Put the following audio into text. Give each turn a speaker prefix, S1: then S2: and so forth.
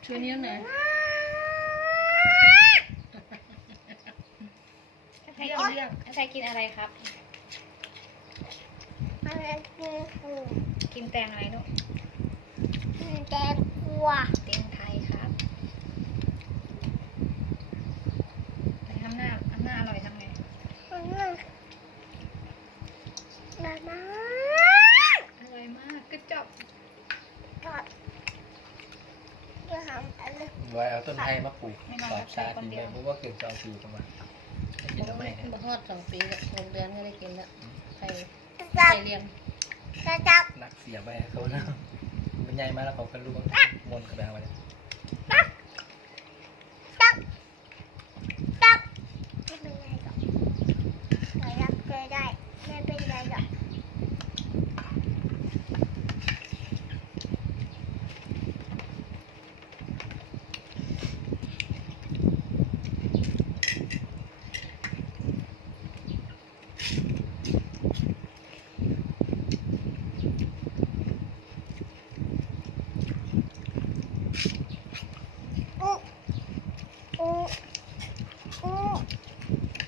S1: ช่วยนิ้วหน่อย
S2: ใครกินเรื่องใครกินอะไรครับกินแตงอะไรลูก
S3: แตงกวา
S2: แตงไทยครับไหนทำหน้าอร่อยทำไง
S3: มา
S2: อร่อยมากก็จบ
S3: จะทำอะไร
S4: ไว้เอาต้นไม้มาปลูกปลอดสารดีไหมเพราะว่าเกิด2 ปีประมาณกินทำไมเนี่ย
S1: บ่ฮอด2 ปีกับ6 เดือนก็ได้กินแล้วไข่เลี้ยง
S3: จะจับ
S4: นักเสียไปเขานะมันใหญ่มากแล้วเขาก็รู้ว่ามนกระดาษไว้
S3: จับจับจับไม่เป็นไรหรอกเรารับเจอได้ไม่เป็นไรหรอกอุ๊อุ๊